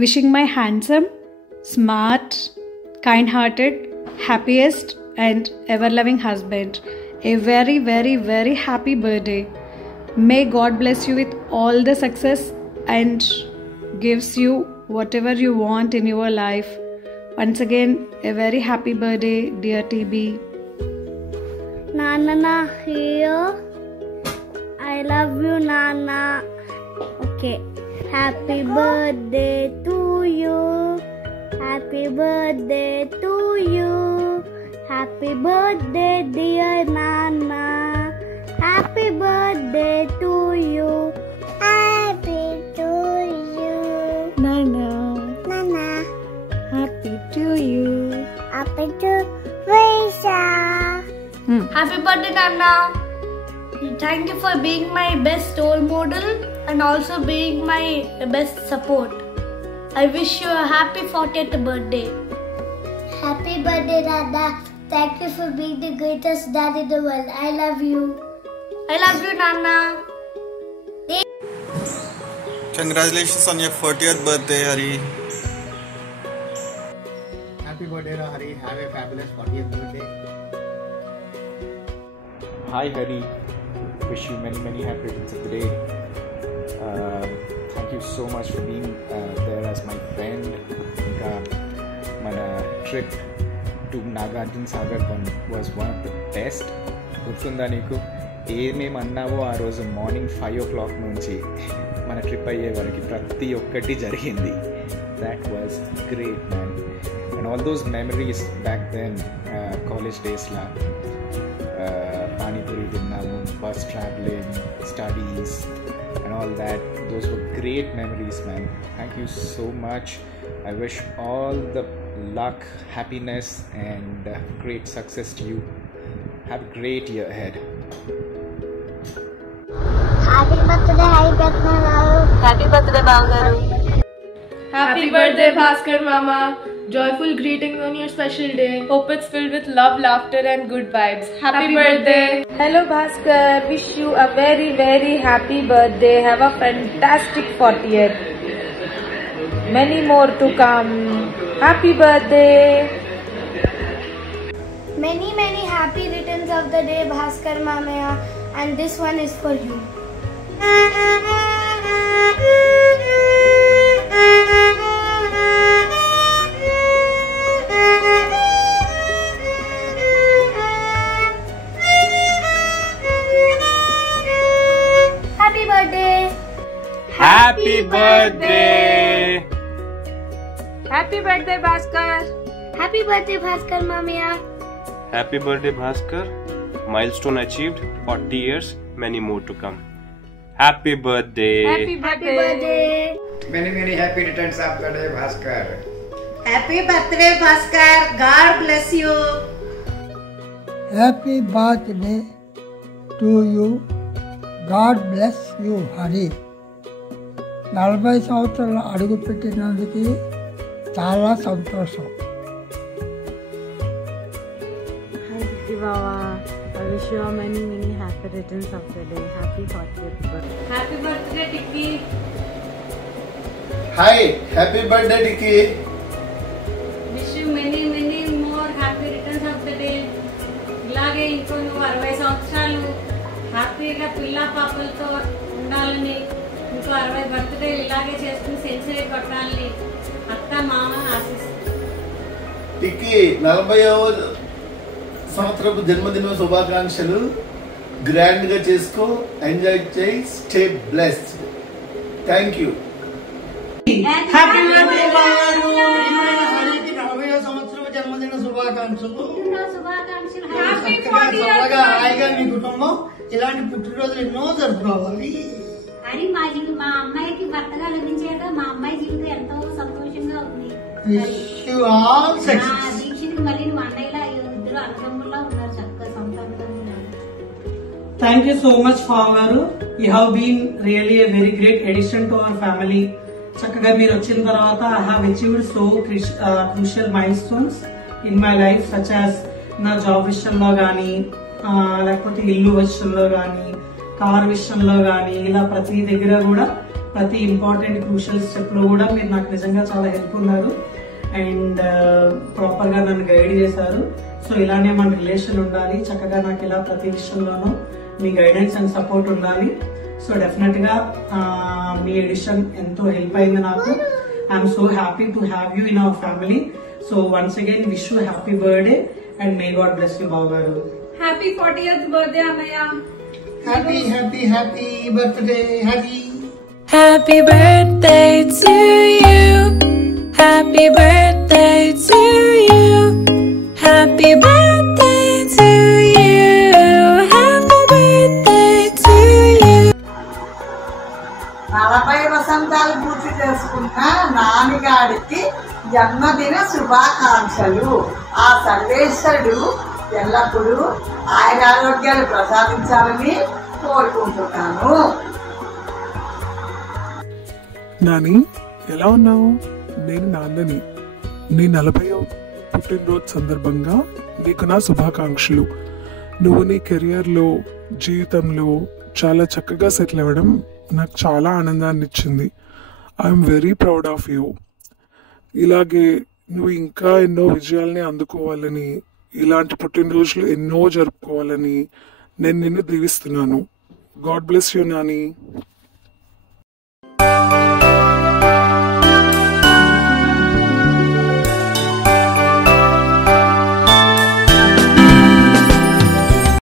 wishing my handsome, smart, kind-hearted, happiest and ever-loving husband a very, very, very happy birthday. May God bless you with all the success and gives you whatever you want in your life. Once again, a very happy birthday, dear TB. Nana here. I love you, Nana. Okay. Happy birthday to you. Happy birthday to you. Happy birthday, dear Nana. Happy birthday to you. Happy to you. Nana. Nana. Happy to you. Happy to Risha. Happy birthday, Nana. Thank you for being my best role model and also being my best support. I wish you a happy 40th birthday. Happy birthday, Nana. Thank you for being the greatest dad in the world. I love you. I love you, Nana. Congratulations on your 40th birthday, Hari. Happy birthday, Hari. Have a fabulous 40th birthday. Hi, Hari. Wish you many, many happy returns of the day. Thank you so much for being there as my friend. Mana trip to Nagarjuna Sagar was one of the best. గుర్తుందా నీకు ఏమేమి అన్నావో ఆ రోజు morning 5 o'clock నుంచి మన trip అయ్యే వరకు ప్రతి ఒక్కటి జరిగింది. That was great, man. And all those memories back then, college days la Panipuri tinnamu, bus traveling, studies and all that. Those were great memories, man. Thank you so much. I wish all the luck, happiness and great success to you. Have a great year ahead. Happy birthday, Happy birthday, Bavgaru. Happy birthday, Bhaskar Mama. Joyful greetings on your special day. Hope it's filled with love, laughter and good vibes. Happy birthday. Hello Bhaskar, wish you a very, very happy birthday. Have a fantastic 40th. Many more to come. Happy birthday. Many, many happy returns of the day, Bhaskar Mamaya. And this one is for you. Happy birthday. Happy birthday. Happy birthday Bhaskar. Happy birthday, Bhaskar Mamaya. Happy birthday, Bhaskar. Milestone achieved, 40 years, many more to come. Happy birthday. Happy birthday. Many, many happy returns of the day, Bhaskar. Happy birthday, Bhaskar. God bless you. Happy birthday to you. God bless you, Hari. 40 సంవత్సరాలు అడుగు పెట్టినందుకు చాలా సంతోషం. Baba, I wish you many, many happy returns of the day. Happy 40th birthday. Happy birthday, Tikki. Hi, happy birthday, Tikki. Wish you many, many more happy returns of the day. ఇలాగే ఇంకో నువ్వు 60 సంవత్సరాలు హ్యాపీగా పిల్ల పాపలతో ఉండాలని, ఇంకో 60 birthday ఇలాగే చేసుకుని సెంచరీ కొట్టాలని అత్త మామ ఆశిస్తుంది. టిక్కీ 40వ సంవత్సరపు జన్మదిన శుభాకాంక్షలు. గ్రాండ్ గా చేసుకో, ఎంజాయ్ చేయి, stay blessed. Thank you. Happy birthday, Bavgaru. హరికి 40వ సంవత్సరపు జన్మదిన శుభాకాంక్షలు. Happy చల్లగా హాయిగా మీ కుటుంబం ఇలాంటి పుట్టినరోజులు ఎన్నో జరుపుకోవాలి. అని మా అమ్మాయికి భర్తగా లభించాక మా అమ్మాయి జీవితం ఎంతో సంతోషంగా ఉంది. Wish you all success. దీక్షిత్కి మళ్ళీ మా అన్నయ్యలా ఇద్దరు అన్నదమ్ముల్లా ఉన్నారు, చక్కగా సంతానంగా. Thank you so much, Bavgaru. You have been really a very great addition to our family. చక్కగా మీరు వచ్చిన తర్వాత I have achieved so crucial milestones in my life, such as నా జాబ్ విషయంలో కానీ, లేకపోతే ఇల్లు విషయంలో కానీ, కార్ విషయంలో కానీ, ఇలా ప్రతి దగ్గర కూడా ప్రతి ఇంపార్టెంట్ క్రూషియల్ స్టెప్ లో కూడా మీరు నాకు నిజంగా చాలా హెల్ప్ ఉన్నారు అండ్ ప్రాపర్ గా నన్ను గైడ్ చేశారు. సో ఇలానే మన రిలేషన్ ఉండాలి, చక్కగా నాకు ఇలా ప్రతి విషయంలోనూ మీ గైడెన్స్ అండ్ సపోర్ట్ ఉండాలి. సో డెఫినెట్ గా మీ ఎడిషన్ ఎంతో హెల్ప్ అయింది నాకు. I'm so happy to have you in our family. So once again wish you happy birthday and may God bless you బాబు గారు. హ్యాపీ 40th బర్త్డే అన్నయ్య. Happy happy happy birthday Hari. Happy birthday to you. Happy birthday to you. Happy birthday to you. Happy birthday to you. 40 వసంతాలు పూర్తి చేసుకున్న నాన్నగారికి జన్మదిన శుభాకాంక్షలు. ఆ సర్వేశ్వరుడు ఎల్లప్పుడూ ఆయన ఆరోగ్యాలు ప్రసాదించాలని కోరుకుంటున్నాను. నాని, ఎలా ఉన్నావు? నేను నాన్నని. నీ 40వ పుట్టినరోజు సందర్భంగా నీకు నా శుభాకాంక్షలు. నువ్వు నీ కెరియర్లో, జీవితంలో చాలా చక్కగా సెటిల్ అవ్వడం నాకు చాలా ఆనందాన్ని ఇచ్చింది. I'm very proud of you. ఇలాగే నువ్వు ఇంకా ఎన్నో విజయాల్ని అందుకోవాలని, ఇలాంటి పుట్టినరోజులు ఎన్నో జరుపుకోవాలని నేను నిన్ను దీవిస్తున్నాను. God bless you Nani.